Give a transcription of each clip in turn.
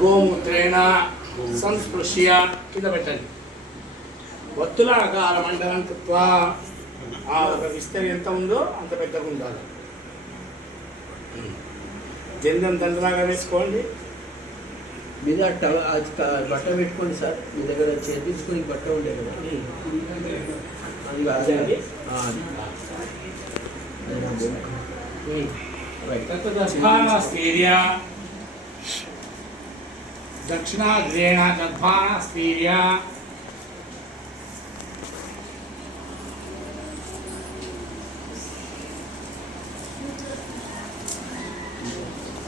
గోమూత్రేణ సంస్పృశ్య కింద పెట్టండి. వత్తులాకార మండలం కృత్వా ఆ ఒక విస్తరి ఎంత ఉందో అంత పెద్దగా ఉండాలి. జందం దండలాగా వేసుకోండి. మీద బట్ట పెట్టుకోండి సార్. మీ దగ్గర చేపించుకొని బట్ట ఉండే కదా అది దక్షిణాగ్రేణ గర్భాణస్థీర్య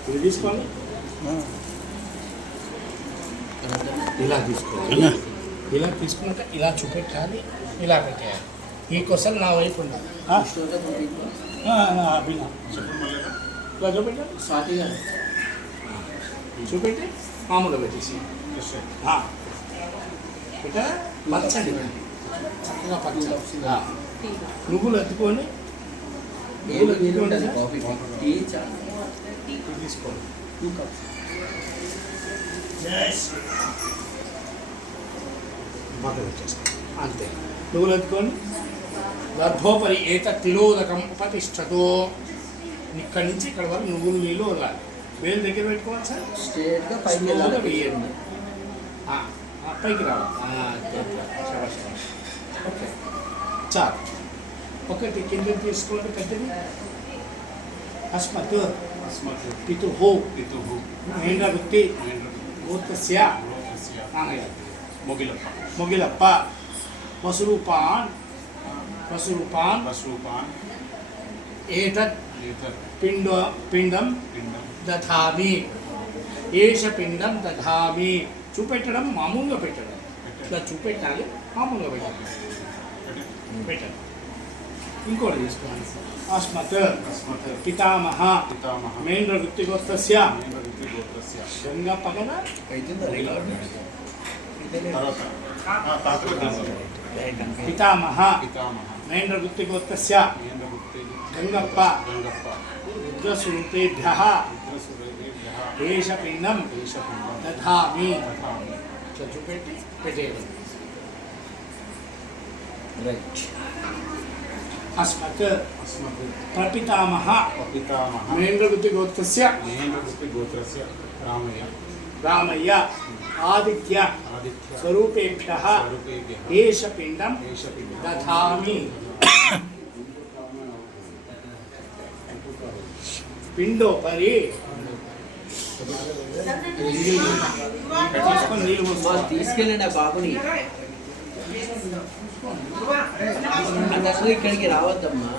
ఇది తీసుకోండి. ఇలా తీసుకోవాలి. ఇలా తీసుకున్నాక ఇలా చూపెట్టాలి, ఇలా పెట్టేయాలి. ఈ క్వశ్చన్ నా వైపు ఉండాలి. ఇలా చూపెట్టాలి, చూపెట్టి మామూలుగా పెట్టేసి పెట్టా పచ్చండి, చక్కగా పచ్చడి. నువ్వులు ఎత్తుకొని తీసుకోండి. అంతే. నువ్వులు ఎత్తుకొని గర్భోపరి ఏత తిలోదకం ఉపతిష్టతో. ఇక్కడి నుంచి ఇక్కడ వరకు నువ్వులు నీళ్ళు వదలాలి. వేలు దగ్గర పెట్టుకోవాలి సార్. స్ట్రేట్గా పైకి వేయండి, పైకి రావాలి. ఓకే చాలు. ఒకటి కింద తీసుకోండి పెద్దది. అస్మత్ పితుః మేంద్రవృత్తి గోత్రస్య మొగిలప్ప వసురూపాన్ ఏతత్ పిండం దధామి. ఏష పిండం దధామి. చూపెట్టడం మామూలుగా పెట్టడం. ఇట్లా చూపెట్టాలి, మామూలుగా పెట్టండి. ఇంకోటి తీసుకోండి. అస్మత్ పితామహ మేంద్ర వృత్తిగోత్రస్య గంగప్ప కదా. పితామహ మేంద్ర వృత్తిగోత్రస్య గంగప్ప రుద్రస్వరూపేభ్యః ఏష పిండం దధామి. ఇట్లా చూపెట్టి పెట్టేయడం. అస్మత్ ప్రపితామహ మేంద్రవృత్తిగోత్రస్య రామయ్య ఆదిత్య స్వరూపేభ్యః ఏష పిండం దధామి. పిండోపరి తీసుకెళ్ళండి ఆ బాబుని. అసలు ఇక్కడికి రావద్దమ్మా.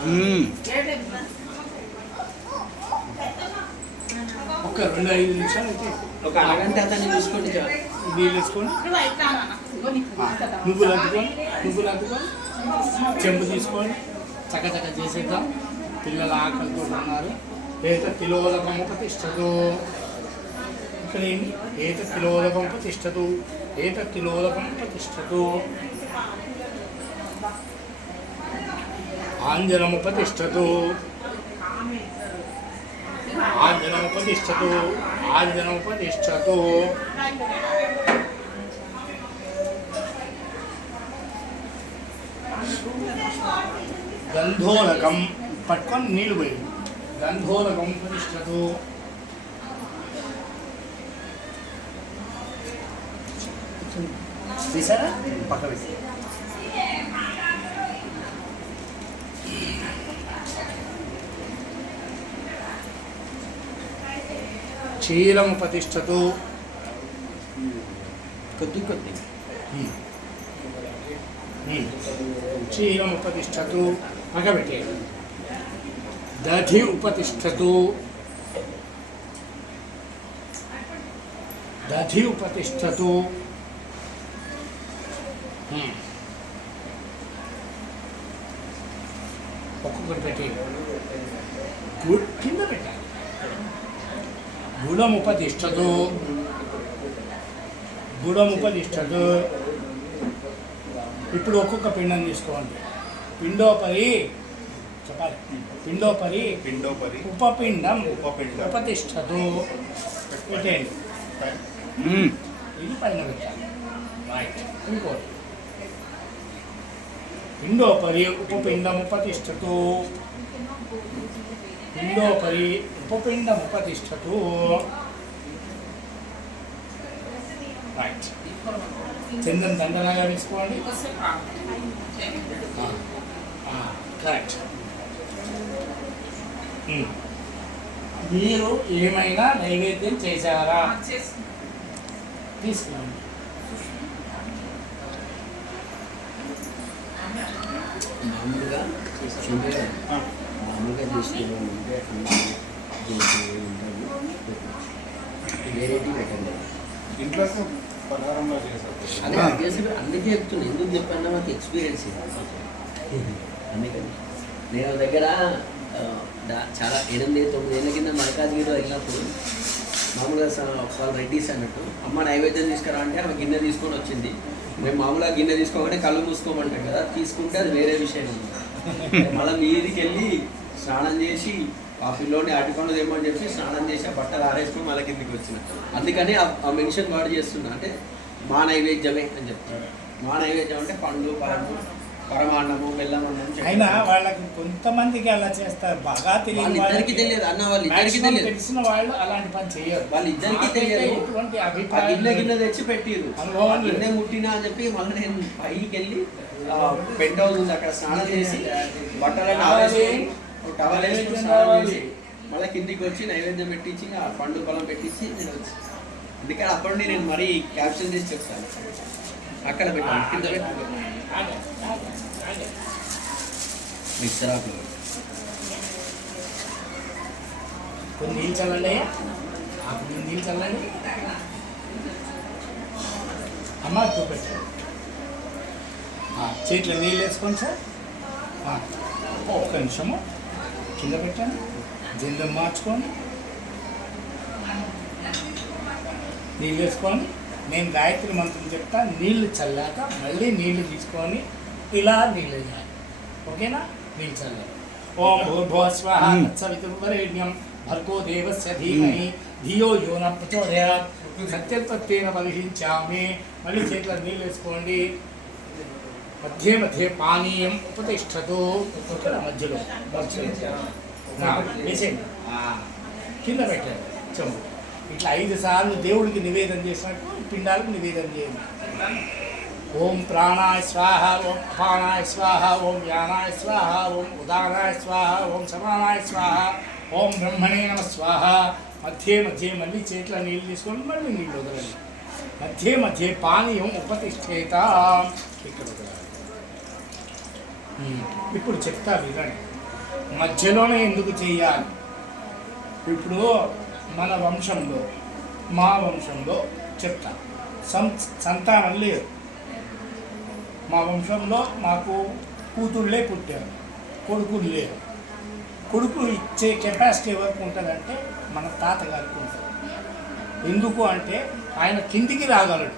ఒక 2-5 నిమిషాలు అయితే ఒక అరగంట అతన్ని చూసుకోండి. నీళ్ళు వేసుకోండి. నువ్వులు అద్దుకొని చెంబు తీసుకోండి. చక్కచక్క చేసేద్దాం. పిల్లల ఆకలితో ఉన్నారు. ఏత తిలోదకం ఉపతిష్టతు. ఇక్కడ ఏంటి? ఏత తిలోదకం ఉపతిష్టతు. ఏత తిలోదకం ఉపతిష్టతు. ఆంజనముపతిష్టతు. ఆంజనముపతిష్టతు. ఆంజనముపతిష్టతు. గంధోలకం పట్టుకొని నీళ్ళు పోయి గంధోలకం ఉపతిష్టతు. తీసారా? పక్క వేసి క్షీరముపతిష్టతు. కొద్ది క్షీరముపతిష్టతు. పక్కబెట్టే. దధి ఉపతిష్టతు. దధి ఉపతిష్టతు. ఒక్కొక్కటి పెట్టి కింద పెట్టాలి. గుడముపతిష్టతు. గుడముపతిష్టతు. ఇప్పుడు ఒక్కొక్క పిండం తీసుకోండి. పిండోపరి చెప్పాలి. పిండోపరి ఉపపిండం ఉపతిష్టతు. పెట్టేయండి. ఇది పైన పెట్టాలి. రైట్. ఇంకోటి పిండోపరి ఉపపిండముపతిష్టతు. పిండోపరి ఉపపిండముపతిష్టతు. రైట్. చందన దండలాగా వేసుకోండి. కరెక్ట్. మీరు ఏమైనా నైవేద్యం చేశారా? తీసుకున్నాను. మామూలుగా చేసుకుంటే వేరేటి పెట్టండి. ఇంట్లో పలహారంలో చేశారు. అదే చేసి అందుకే చెప్తున్నా. ఎందుకు చెప్పన్నా మాకు ఎక్స్పీరియన్స్ అందుకని నేను దగ్గర చాలా 8-9 ఏళ్ళ కింద మల్కాజ్గిరిలో వెళ్ళినప్పుడు మామూలుగా వాళ్ళు రెడ్డిస్ అన్నట్టు అమ్మ నైవేద్యం తీసుకురా అంటే ఆమె గిన్నె తీసుకొని వచ్చింది. మేము మామూలుగా గిన్నె తీసుకోమంటే కళ్ళు మూసుకోమంటాం కదా, తీసుకుంటే అది వేరే విషయం ఉంది. మళ్ళీ మీదికి వెళ్ళి స్నానం చేసి ఆ పిల్లోని అటుకొని తెమ్మని చెప్పి స్నానం చేసి ఆ బట్టలు ఆరేసుకొని మళ్ళీ కిందికి వచ్చిన. అందుకని ఆ మెన్షన్ వాడు చేస్తున్నా. అంటే మా నైవేద్యమే అని చెప్తాడు. మా నైవేద్యం అంటే పండు పరము పరమాన్నము బెల్లమన్నం. అయినా వాళ్ళకి కొంతమందికి అలా చేస్తారు. బాగా ఇద్దరికి తెలియదు అన్న, వాళ్ళు ఇద్దరికి తెలియదు. తెలిసిన వాళ్ళు అలాంటి పని చేయరు. వాళ్ళు ఇద్దరికి తెలియదు. గిన్నె గిన్నె తెచ్చి పెట్టిరు, గిన్నె ముట్టినా అని చెప్పి మళ్ళీ నేను పైకి వెళ్ళి పెంట్ హౌస్ ఉంది అక్కడ స్నానం చేసి బట్టలను ఆవేసుకొని టవల్ వేసుకొని స్నానం చేసి మళ్ళీ కిందికి వచ్చి నైవేద్యం పెట్టించి ఆ పండు పొలం పెట్టించి నేను వచ్చి. అందుకని అప్పటి నుండి నేను మరీ క్యాప్షన్ చేసి చెప్తాను. అక్కడ పెట్టాను, కింద పెట్టాను. మిక్సర్ ఆఫ్ కొన్ని నీళ్ళు చల్లండి. కొన్ని నీళ్ళు చల్లండి. అమ్మ చూపెట్టారు. చేతిలో నీళ్ళు వేసుకోండి సార్. ఒక్క నిమిషము కింద పెట్టండి. జెండం మార్చుకోండి. నీళ్ళు వేసుకోండి. నేను గాయత్రి మంత్రం చెప్తా. నీళ్ళు చల్లాక మళ్ళీ నీళ్లు తీసుకొని ఇలా నీళ్ళు వేయాలి. ఓకేనా? నీళ్ళు చల్లాలి. ఓం భూర్భువః స్వాహ తత్సవితుర్వరేణ్యం భర్గో దేవస్య ధీమహి ధియో యో న ప్రచోదయాత్ సత్యత్వేన పరిహించామి. మళ్ళీ చేతిలో నీళ్ళు వేసుకోండి. మధ్య మధ్య పానీయం ఉపతిష్టతో. మధ్యలో వేసేయండి. కింద పెట్టండి చెంబు. ఇట్లా 5 సార్లు దేవుడికి నివేదన చేసినట్టు పిండాలకు నివేదన చేయండి. ఓం ప్రాణాయ స్వాహ, ఓం అపానాయ స్వాహ, ఓం వ్యానాయ స్వాహ, ఓం ఉదానాయ స్వాహ, ఓం సమానాయ స్వాహ, ఓం బ్రహ్మణే నమ స్వాహ. మధ్య మధ్య మళ్ళీ చేతిలో నీళ్ళు తీసుకొని మళ్ళీ నీళ్ళు వదలండి. మధ్య మధ్య పానీయం ఉపతిష్ఠేత. ఇక్కడ వదలాలి. ఇప్పుడు చెప్తా వినండి. మధ్యలోనే ఎందుకు చెయ్యాలి? ఇప్పుడు మన వంశంలో, మా వంశంలో చెప్తా, సంతానం లేదు. మా వంశంలో మాకు కూతుళ్ళే పుట్టారు, కొడుకులు లేరు. కొడుకు ఇచ్చే కెపాసిటీ ఎవరికి ఉంటుందంటే మన తాతగారికి ఉంటుంది. ఎందుకు అంటే ఆయన కిందికి రాగలడు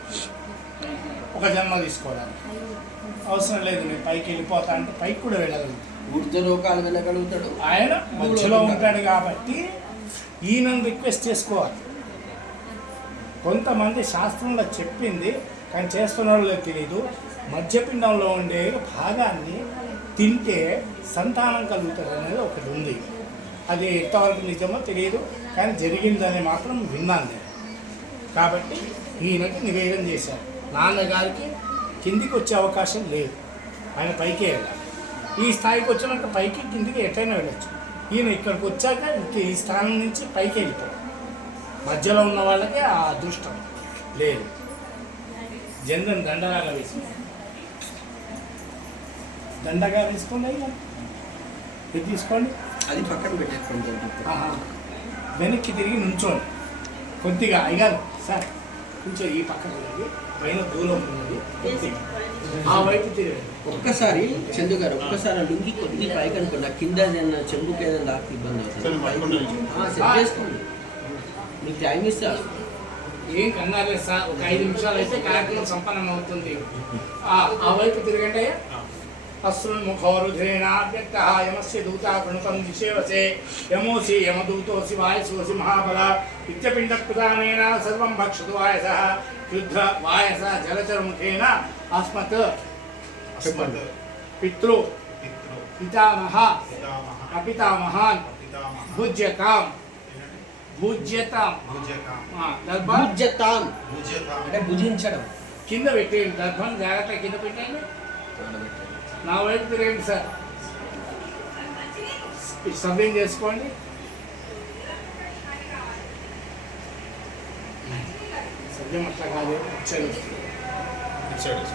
ఒక జన్మ తీసుకోవడానికి. అవసరం లేదు నేను పైకి వెళ్ళిపోతా అంటే పైకి కూడా వెళ్ళగలడు. ఊర్ధ్వలోకాలు వెళ్ళగలుగుతాడు. ఆయన మధ్యలో ఉంటాడు కాబట్టి ఈయనను రిక్వెస్ట్ చేసుకోవాలి. కొంతమంది శాస్త్రంలో చెప్పింది కానీ చేస్తున్నారో తెలియదు. మధ్యపిండంలో ఉండే భాగాన్ని తింటే సంతానం కలుగుతుంది అనేది ఒకటి ఉంది. అది ఎంతవరకు నిజమో తెలియదు కానీ జరిగిందని మాత్రం విన్నాను నేను. కాబట్టి ఈయనకి నివేదన చేశారు. నాన్నగారికి కిందికి వచ్చే అవకాశం లేదు, ఆయన పైకే వెళ్ళాలి. ఈ స్థాయికి వచ్చినాక పైకి కిందికి ఎటైనా వెళ్ళచ్చు. ఈయన ఇక్కడికి వచ్చాక ఈ స్థానం నుంచి పైకి వెళ్ళిపోయాడు. మధ్యలో ఉన్న వాళ్ళకి ఆ అదృష్టం లేదు. జన్మం దండలాగా వేసుకుని దండగా వేసుకోండి. ఇది తీసుకోండి, అది పక్కన పెట్టేసుకోండి. వెనక్కి తిరిగి నుంచోండి కొద్దిగా. అయ్యారు సార్ కొంచెం ఈ పక్కన పైన దూరం ఉన్నది, ఆ వైపు తిరిగి. ఒక్కసారి చందు గారు ఒక్కసారి లుంగి కొద్దిగా పైకి అనుకోండి. కింద ఏదైనా చెంబుకి ఏదైనా దాకా ఇబ్బంది అవుతుంది. సెట్ చేసుకోండి, మీకు టైం ఇస్తారు. ఏం కంగారు లేదు సార్. ఒక 5 నిమిషాలు అయితే కార్యక్రమం సంపన్నం అవుతుంది. ఆ వైపు తిరగండి. అశ్రున్ముఖోరుధ్రేణావ్యక్తః యమస్య దూతా ప్రణుతం దిశేవసే యమోసి యమదూతోసి వాయసోసి మహాబల ఇత్యపిండకృతానేన సర్వం భక్షతు వాయసః యుద్ధ వాయస జలచరముఖేన అస్మత్ అస్మత్ పితృ పితృ పితామహ పితామహ అపితామహాన్ పితామహ భుజ్యతాం భుజ్యతాం భుజతాం దర్భం భుజ్యతాం భుజతాం అంటే భుజించడం. కింద పెట్టేయండి దర్భం జాగ్రత్త కింద పెట్టేయండి. నా వైపు తిరగండి సార్. సభ్యం చేసుకోండి. సభ్యం అట్లా కాదు వచ్చాడు. ఇచ్చాడు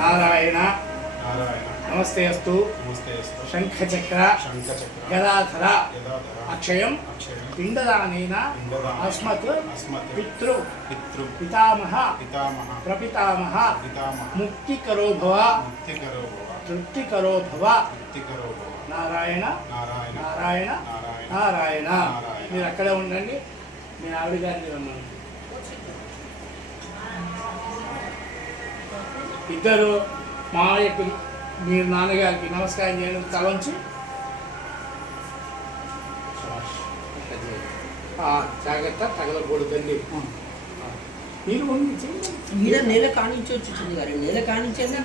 నారాయణ నారాయణ నమస్తే అస్తు నమస్తే అస్తు శంఖచక్ర శంఖచక్ర గదాధర యదాధర అక్షయం అక్షయం పిండదానేన పిండదానేన అస్మత్ అస్మత్ పితృ పితృ పితామహ పితామహ ప్రపితామహ పితామహ ముక్తికరో భవ ముక్తికరో భవ తృప్తికరో భవ. ముక్తికరో భవ నారాయణ నారాయణ నారాయణ నారాయణ నారాయణ. నారాయణ. మీరు అక్కడే ఉండండి. మీ ఆవిడ గారిని రమ్మను. ఇద్దరు మావయ్యకు మీరు నాన్నగారికి నమస్కారం చేయడం తలంచి జాగ్రత్త తగలకూడదండి. మీరు ఉండి చేయండి. ఈడ నేల కానించవచ్చు చిన్న గారు, నేల కానించండి,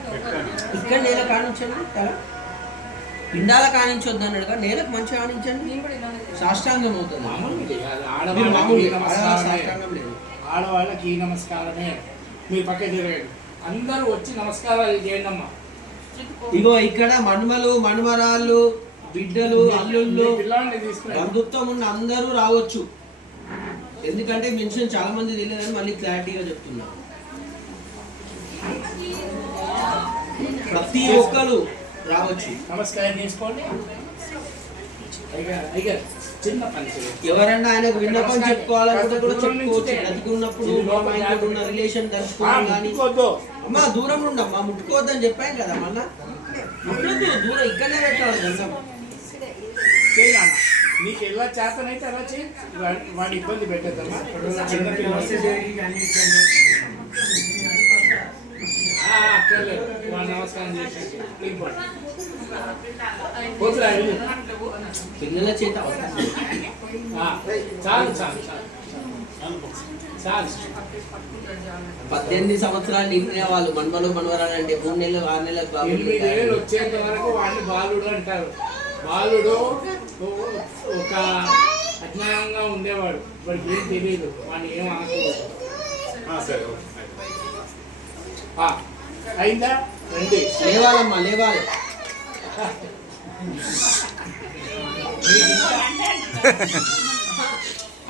ఇక్కడ నేల కానించండి, తల పిండాల కానించొద్దు అన్నాడుగా, నేలకు మంచిగా కానించండి, సాష్టాంగం అవుతుంది. మామూలు ఇది కాదు. మీరు ఆడవాళ్ళకి మామూలు ఈ నమస్కారమే. సాష్టాంగం లేదు. ఆడవాళ్ళకి ఈ నమస్కారమే. మీరు పక్క తిరగండి. అందరూ వచ్చి నమస్కారాలు చేయండి అమ్మా. ఇగో ఇక్కడ మనుమలు మనుమరాళ్ళు బిడ్డలు అల్లుళ్ళు పిల్లల్ని తీసుకుని బంధుత్వం ఉన్న అందరూ రావచ్చు. ఎందుకంటే మెన్షన్ చాలా మంది తెలియదని మళ్ళీ క్లారిటీగా చెప్తున్నా. ప్రతి ఒక్కరు రావచ్చు. నమస్కారం చేసుకోండి. అయ్యారు చిన్న పని చేయండి. ఎవరన్నా ఆయనకు విన్నపం చెప్పుకోవాలనుకుంటే కూడా చెప్పుకోవచ్చు. బతికున్నప్పుడు మా ఇంట్లో ఉన్న రిలేషన్ కలుసుకోవడం కానీ. ముట్టుకోవద్దు. అమ్మా దూరం ఉండమ్మా, ముట్టుకోవద్దని చెప్పాను కదా. మళ్ళా ముట్టద్దు, దూరం ఇక్కడనే పెట్టాలి దండం. చేయాలి. నీకు ఎలా చేతనైతే అలా చేయి. వాడి ఇబ్బంది పెట్టద్దమ్మా. చిన్న అక్కర్లేదు. వాడు నమస్కారం చేసి పిల్లల చేత చాలు చాలు చాలు చాలు. 18 సంవత్సరాలు నింపిన వాళ్ళు మన్మలు మనవరాలండి. 3 నెలలు 6 నెలలకు 8 ఏళ్ళు వచ్చేంత వరకు వాడిని బాలుడు అంటారు. బాలుడు ఒక అజ్ఞానంగా ఉండేవాడు. వాడికి ఏం తెలియదు. వాడిని ఏం అనకూడదు. సరే అయిందా? రండి. లేవాలమ్మా, లేవాలి.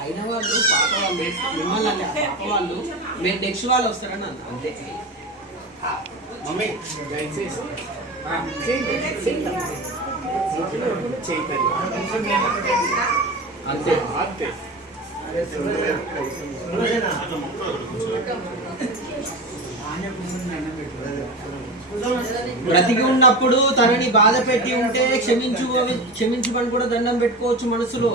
అయిన వాళ్ళు పాప వాళ్ళు మిమ్మల్ని అంటే పాప వాళ్ళు మీరు నెక్స్ట్ వాళ్ళు వస్తారని అంతే. మమ్మీ దయచేసి అంతే. అంతే. బ్రతికి ఉన్నప్పుడు తనని బాధ పెట్టి ఉంటే క్షమించమని కూడా దండం పెట్టుకోవచ్చు. మనసులో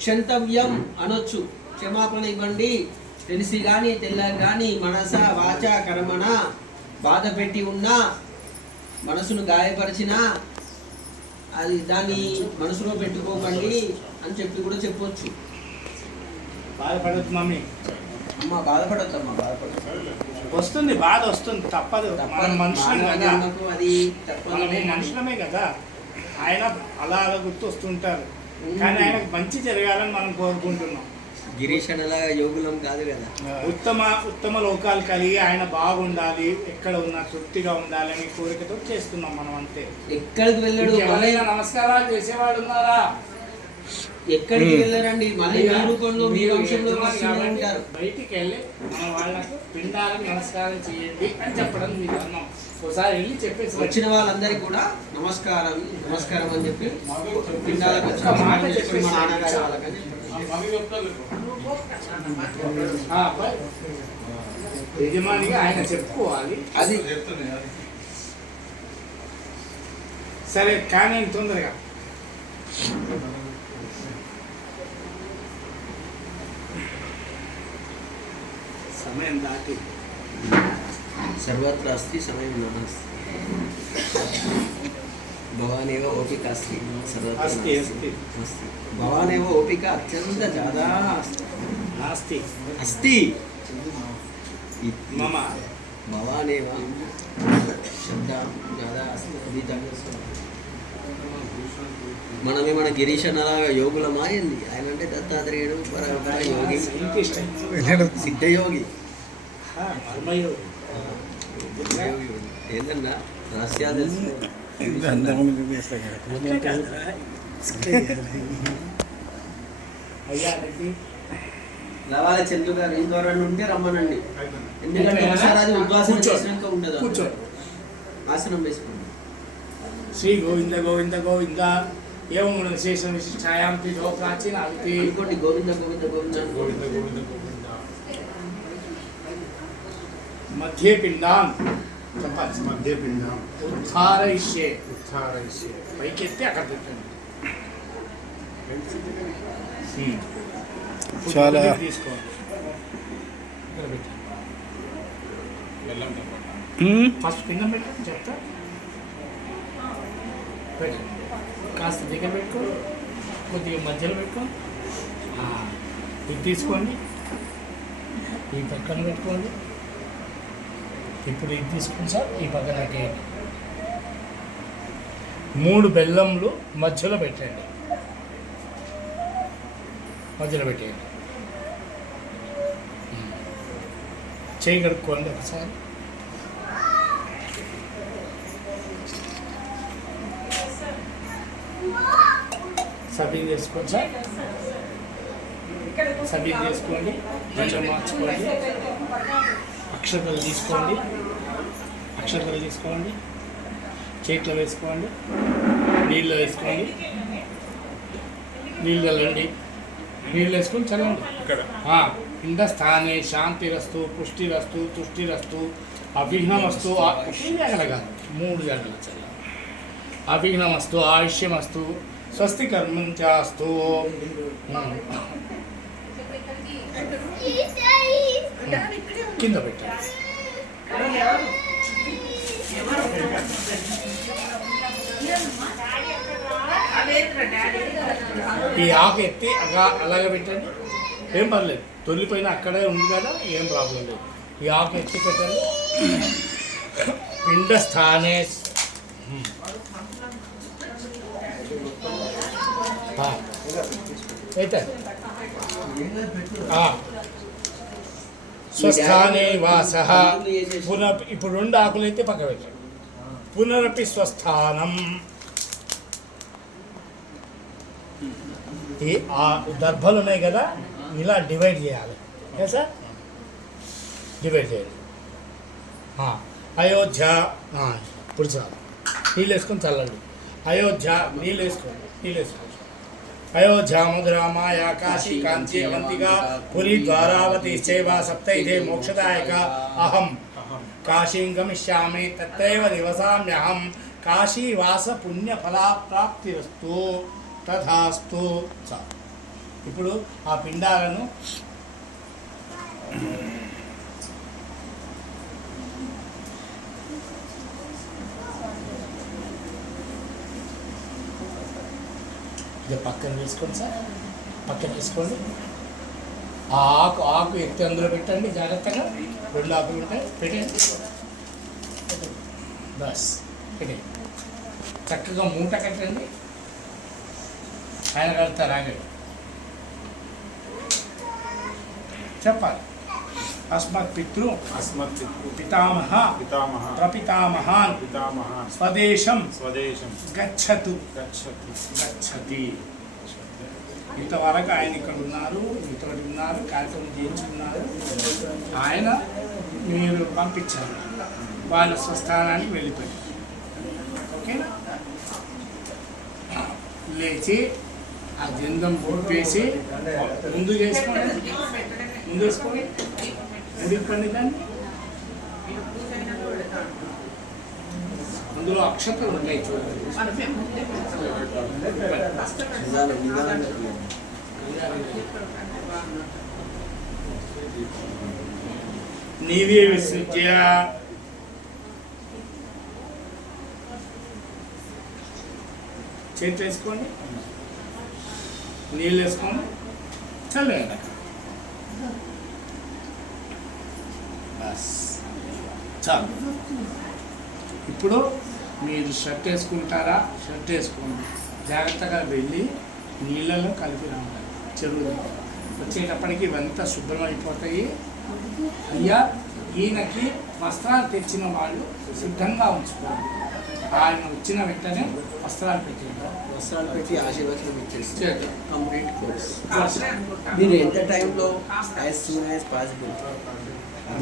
క్షంతవ్యం అనొచ్చు. క్షమాపణ ఇవ్వండి. తెలిసి కానీ తెల్లని కానీ మనస వాచ కర్మణ బాధ పెట్టి ఉన్నా, మనసును గాయపరిచినా అది దాన్ని మనసులో పెట్టుకోకండి అని చెప్పి కూడా చెప్పొచ్చు. బాధపడద్దు మమ్మీ. అమ్మ బాధపడొద్దమ్మా, బాధపడొద్దు. వస్తుంది బాధ వస్తుంది. తప్పదు. మనం మనుషులం కదా. అది మనమే మనుషులమే కదా. ఆయన అలా అలా గుర్తొస్తుంటారు. కానీ ఆయనకు మంచి జరగాలని మనం కోరుకుంటున్నాం. గిరీష్ అనలా యోగులం కాదు కదా. ఉత్తమ లోకాలు కలిగి ఆయన బాగుండాలి, ఎక్కడ ఉన్నా తృప్తిగా ఉండాలి అనే కోరికతో చేస్తున్నాం మనం. అంతే. ఎక్కడికి వెళ్ళాడు? ఎవరైనా నమస్కారాలు చేసేవాడు ఉన్నారా? ఎక్కడికి వెళ్ళారండి? మళ్ళీ మీ రూపంలో మీ వంశంలో ఉంటారు. బయటికి వెళ్ళి మన వాళ్ళకు పిండాలని నమస్కారం చేయండి అని చెప్పడం మీకు అన్నాం. ఒకసారి వెళ్ళి చెప్పేసి వచ్చిన వాళ్ళందరికీ కూడా నమస్కారం నమస్కారం అని చెప్పి పిండాలకు వచ్చిన మాట చెప్పి మా నాన్నగారి వాళ్ళకని యజమానిగా ఆయన చెప్పుకోవాలి. అది సరే కానీ తొందరగా సమయం దాటి సర్వత్ర అస్తి సమయం నాస్తి భవానేవ ఓపిక అస్తి సర్వత్ర అస్తి, అస్తి. అస్తి భవానేవ ఓపిక అత్యంత జాదా అస్తి నాస్తి అస్తి మమ భవానేవ శబ్ద జాదా అస్తి అది మనమే మన గిరీష్ అన్నలాగా యోగులమా ఏంది ఆయన అంటే దత్తాత్రేయుడు పరమ యోగి ఇంకిష్టం సిద్ధయోగి కర్మయోగి ఏందన్నా రహస్యాలు తెలుసు అయ్యా రెడ్డి లవాల చంద్రు గారు ఇంకెవరన్నా ఉంటే రమ్మనండి ఎందుకంటే అయిపోయానా? ఒకసారి అది ఉద్వాసన కూర్చో. చేసినాక ఉండదు కూర్చో. ఆసనం వేసుకోండి శ్రీ గోవింద గోవింద గోవింద ఏం విశేషం విశిష్టాయాం పీఠో ప్రాచీన అవితి ఇంకోటి గోవింద గోవింద గోవింద అని గోవింద గోవింద గోవింద మధ్యే పిండాన్ చెప్పాలి మధ్య పిండం ఉత్థారయిష్యే ఉత్థారయిష్యే. పైకెత్తి అక్కడ పెట్టండి చాలా. ఇప్పుడు తీసుకోండి ఇక్కడ పెట్టండి బెల్లం కలపండి. ఫస్ట్ పిండం పెట్టండి చెప్తా పెట్టండి కాస్త దగ్గర పెట్టుకో కొద్దిగా మధ్యలో పెట్టుకో ఇది తీసుకోండి ఈ పక్కన పెట్టుకోండి ఇప్పుడు ఇది తీసుకోండి సార్ ఈ పక్కన పెట్టేయండి 3 బెల్లంలు మధ్యలో పెట్టండి మధ్యలో పెట్టేయండి చేయి కడుక్కోండి ఒకసారి సబీన్ చేసుకోండి సార్ సబీన్ చేసుకోండి కొంచెం మార్చుకోండి అక్షతలు తీసుకోండి అక్షతలు తీసుకోండి చేతిలో వేసుకోండి నీళ్ళు వేసుకోండి నీళ్ళు చల్లండి నీళ్ళు వేసుకొని చల్లండి ఇక్కడ కింద స్థానే శాంతిరస్తు పుష్టిరస్తు తుష్టిరస్తు అభిఘ్నమస్తు కాదు 3 గంటలు చల్లాలి అభిఘ్నమస్తు ఆయుష్యమస్తు స్వస్తి కర్మంచాస్తు కింద పెట్టండి ఈ ఆకు ఎత్తి అలాగే పెట్టండి ఏం పర్లేదు తొలిపైన అక్కడే ఉంది కదా ఏం ప్రాబ్లం లేదు ఈ ఆకు ఎత్తి పెట్టండి పిండ స్థానే అయితే స్వస్థానే వాస ఇప్పుడు 2 ఆకులు అయితే పక్క పెట్టండి పునరపి స్వస్థానం ఈ దర్భలు ఉన్నాయి కదా ఇలా డివైడ్ చేయాలి ఏ సార్ డివైడ్ చేయాలి అయోధ్య ఇప్పుడు చాలు నీళ్ళు వేసుకొని చల్లండి అయోధ్య నీళ్ళు వేసుకోండి అయోధ్య మధుర మాయా కాశీ కాంచీ అవంతిగా పురి ద్వారావతి చైవ సప్తైతే మోక్షదాయక అహం కాశీం గమిష్యామి తత్రైవ నివసామ్యహం కాశీవాస పుణ్యఫలాప్రాప్తిరస్తు తథాస్తు. ఇప్పుడు ఆ పిండాలను ఇది పక్కన వేసుకోండి సార్ పక్కన వేసుకోండి ఆ ఆకు ఎత్తి అందులో పెట్టండి జాగ్రత్తగా 2 ఆకులు ఉంటాయి పెట్టండి బస్ పెట్టండి చక్కగా మూట కట్టండి ఆయన కడతారు ఆగండి చెప్పాలి అస్మత్ పితృ అస్మత్ పితామహ పితామహ ప్రపితామహాన్ పితామహ స్వదేశం స్వదేశం గచ్చతు గచ్చతి గచ్చతి. ఇంతవరకు ఆయన ఇక్కడ ఉన్నారు ఇంతవరకు ఉన్నారు కార్యక్రమం చేయించుకున్నారు ఆయన మీరు పంపించారు వాళ్ళ స్వస్థానానికి వెళ్ళిపోయారు ఓకేనా. లేచి ఆ జందం వేసి ముందు చేసుకోండి ఉడిపండి దాన్ని అందులో అక్షతలు ఉన్నాయి చూడండి నీవే విసృజ్య చేతి వేసుకోండి, నీళ్ళు వేసుకోండి, చల్లేయండి. బస్ చాలు. ఇప్పుడు మీరు షర్ట్ వేసుకుంటారా? షర్ట్ వేసుకోండి. జాగ్రత్తగా వెళ్ళి నీళ్ళలో కలిపి రావాలి. చెరువు వచ్చేటప్పటికి ఇవంతా శుభ్రమైపోతాయి. అయ్యా, ఈయనకి వస్త్రాలు తెచ్చిన వాళ్ళు సిద్ధంగా ఉంచుకోండి. ఆయన వచ్చిన వెంటనే వస్త్రాలు పెట్టేద్దాం. వస్త్రాలు పెట్టి ఆశీర్వచనం ఇచ్చేసి చేద్దాం. Complete course. మీరు ఎంత టైంలో యాజ్ సూన్ యాజ్ పాసిబుల్